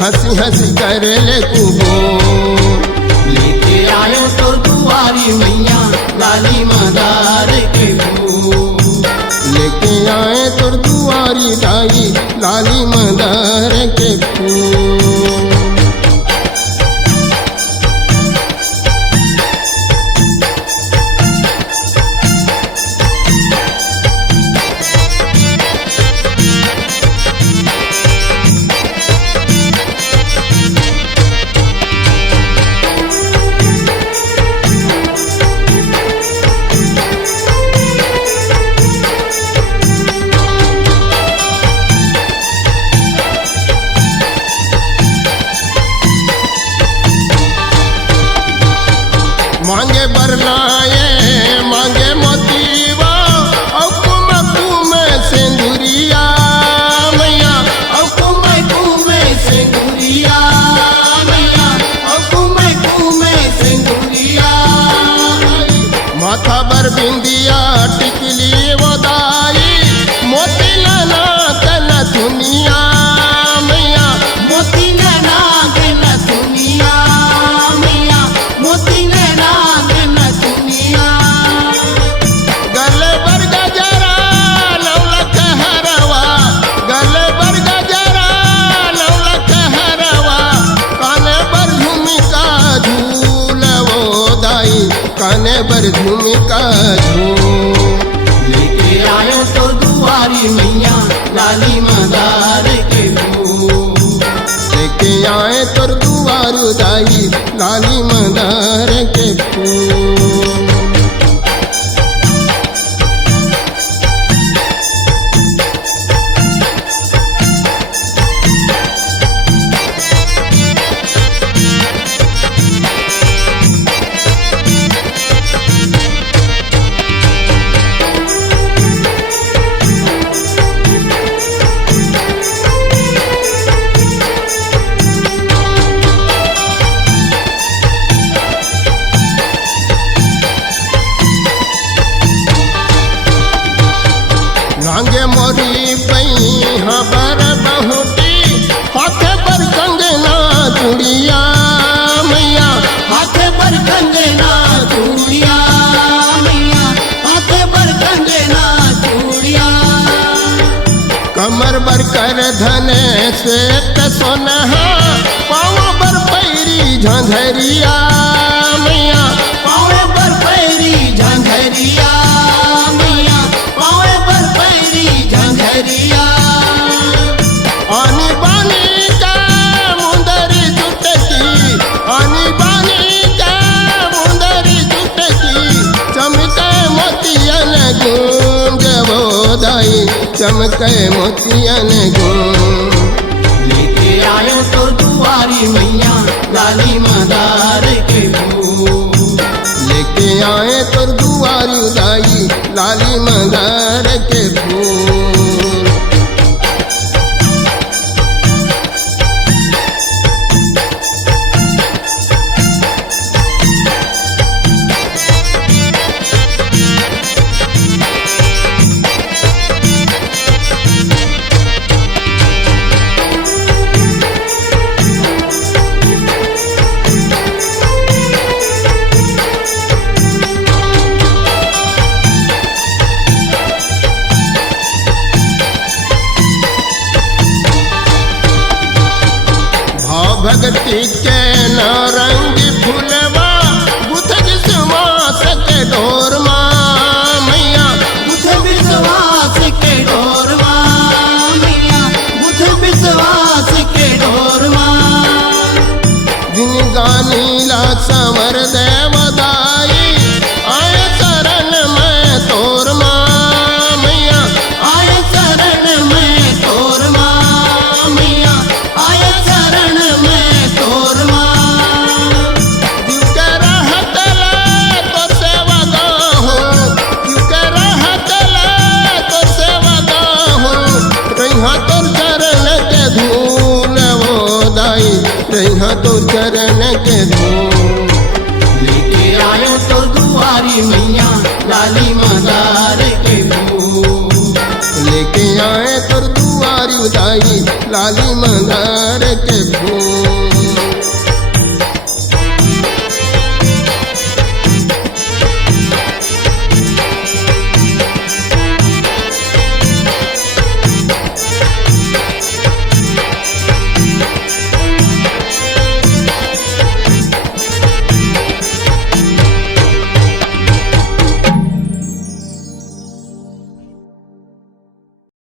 हंसी हंसी कर ले कुबोल। लेके आयो तो दुआरी मैया लाली मदार के फूल। लेके आए तो दुआरी दाई लाली मदार के फूल। मांगे बरनाए मांगे मोतीवा और कुमकुम सिंदूरिया मैया। और कुमकुम सिंदूरिया मैया। और कुमकुम सिंदूरिया। माथा बर बिंदिया टिकली वदाई मोती लाना कन दुनिया मैया। मोती नैना के न दुनिया मैया। मोती नैना के न दुनिया। गले बर गजरा लौलक हरवा। गले बर गजरा लौलक हरवा। काने बर झुमका झूल वो दाई काने बर झुमका झूल। लेके आयो तो दुआरी मैया लाली मदार के फूल। लेके आए तोर दुआर दाई लाली मदार के फूल। रंगे मोरी पैहा बर बहुटी हाथ पर कंगना चूड़िया मैया। हाथ पर कंगना चूड़िया मैया। हाथ पर कंगना चूड़िया। कमर बर कर धन श्वेत सोनहा पाँव बर पैरी झंझरिया मैया। पावे पर पैरी झंझरिया मैया। पावे पर पैरी झंझरिया। आनी बानी का मुंदरी जुटकी। आनी बानी का मुंदरी जुटकी। चमके मोतियन गूंज वो दाई चमके मोतियन गूंज। लेके आयो तो दुआरी मैया लाली मदार के फूल। लेके आए तो दुआरी दाई लाली मदार के फूल। भगती के नारंग फूलवा बुध विश्वास के डोर माँ मैया। बुध विश्वास के डोर माँ मैया। बुध विश्वास के डोर माँ। दिन गानीला संवर देवदाई आए शरण में तोर माँ मैया। आए शरण में तोर माँ मैया। आए शरण में तोर माँ। रहा तो चरण के धूल। लेके आयो तो दुआरी मैया लाली मदार के फूल। लेके आए तो दुआरी दाई लाली मंदार के फूल।